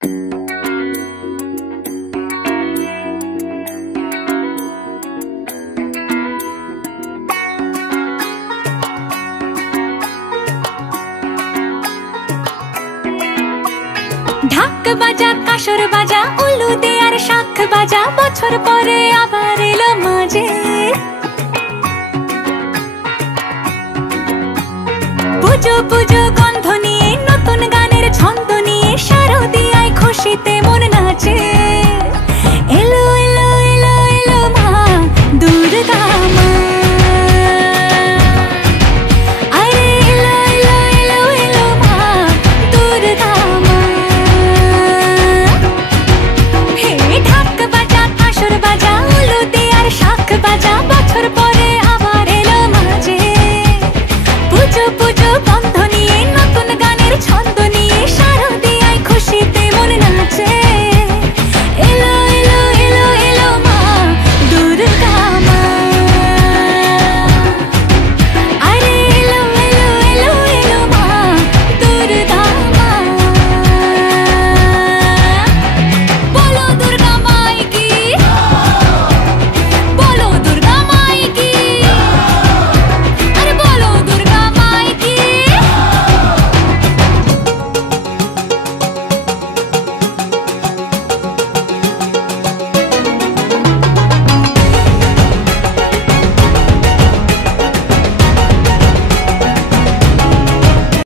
ঢাক বাজা কাসর বাজা উলু দে আর শাখ বাজা, বছর পরে আবার এলো মাঝে। পুজো পুজো গন্ধ নিয়ে নতুন গানের ছন্দ নিয়ে শারদিয়া